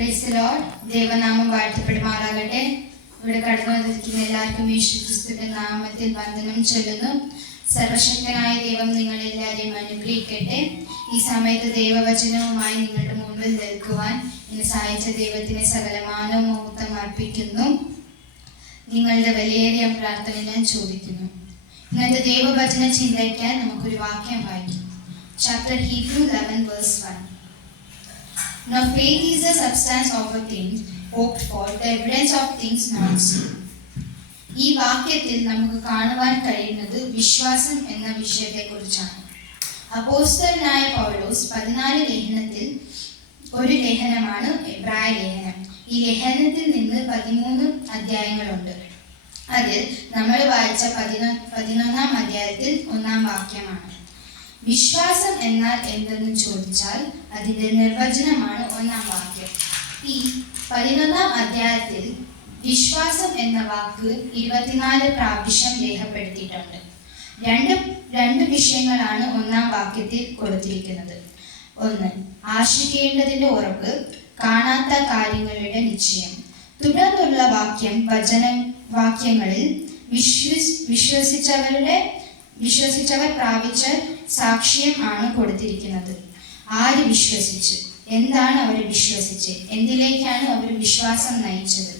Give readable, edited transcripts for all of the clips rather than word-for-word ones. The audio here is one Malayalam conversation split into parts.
Praise the Lord. ദൈവനാമം വാഴ്ത്തപ്പെടുമാറാകട്ടെ. ഇവിടെ കടന്നു വന്നിരിക്കുന്ന എല്ലാവർക്കും യേശുക്രിസ്തുവിന്റെ നാമത്തിൽ വന്ദനം ചൊല്ലുന്നു. സർവശക്തനായ ദൈവം നിങ്ങളെല്ലാവരെയും അനുഗ്രഹിക്കട്ടെ. ഈ സമയത്ത് ദൈവവചനവുമായി നിങ്ങളുടെ മുമ്പിൽ നിൽക്കുവാൻ എന്നെ സഹായിച്ച ദൈവത്തിന് സകലമാനവും മഹത്വം അർപ്പിക്കുന്നു. നിങ്ങളുടെ വിലയേറിയ പ്രാർത്ഥന ഞാൻ ചോദിക്കുന്നു. ഇന്നത്തെ ദൈവവചന ചിന്തയ്ക്കാൻ നമുക്കൊരു വാക്യം വായിക്കും. Chapter Hebrews 11 verse 1. Now faith is the substance of a thing hoped for, the evidence of things not seen. ഈ വാക്യത്തിൽ നമുക്ക് കാണുവാൻ കഴിയുന്നത് വിശ്വാസം എന്ന വിഷയത്തെക്കുറിച്ചാണ്. അപ്പോസ്തലനായ പൗലോസ് 14 ലേഖനത്തിൽ ഒരു ലേഖനമാണ് എബ്രായ ലേഖനം. ഈ ലേഖനത്തിൽ നിന്ന് 13 അധ്യായങ്ങളുണ്ട്. അതിൽ നമ്മൾ വായിച്ച 11-ാം അധ്യായത്തിൽ 1-ാം വാക്യമാണ്. വിശ്വാസം എന്നാൽ എന്തെന്ന് ചോദിച്ചാൽ അതിന്റെ നിർവചനമാണ് 1-ാം വാക്യം. ഈ 11-ാം അധ്യായത്തിൽ വിശ്വാസം എന്ന വാക്ക് 24 പ്രാവശ്യം രേഖപ്പെടുത്തിയിട്ടുണ്ട്. രണ്ട് വിഷയങ്ങളാണ് 1-ാം വാക്യത്തിൽ കൊടുത്തിരിക്കുന്നത്. ഒന്ന്, ആശിക്കേണ്ടതിന്റെ ഉറപ്പ്, കാണാത്ത കാര്യങ്ങളുടെ നിശ്ചയം. തുടർന്നുള്ള വാക്യങ്ങളിൽ വിശ്വസിച്ചവർ പ്രാപിച്ച സാക്ഷ്യം ആണ് കൊടുത്തിരിക്കുന്നത്. ആര് വിശ്വസിച്ചു, എന്താണ് അവർ വിശ്വസിച്ച്, എന്തിലേക്കാണ് അവർ വിശ്വാസം നയിച്ചത്.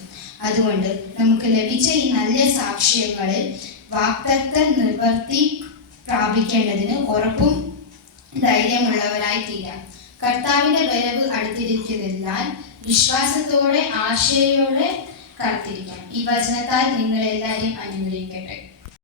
അതുകൊണ്ട് നമുക്ക് ലഭിച്ച ഈ നല്ല സാക്ഷ്യങ്ങളിൽ വാഗ്ദത്തം നിവർത്തി പ്രാപിക്കേണ്ടതിന് ഉറപ്പും ധൈര്യമുള്ളവരായി തീരാം. കർത്താവിന്റെ വരവ് അടുത്തിരിക്കുന്നതിനാൽ വിശ്വാസത്തോടെ ആശയോടെ കാത്തിരിക്കാം. ഈ വചനത്താൽ നിങ്ങളെല്ലാവരെയും അനുഗ്രഹിക്കട്ടെ.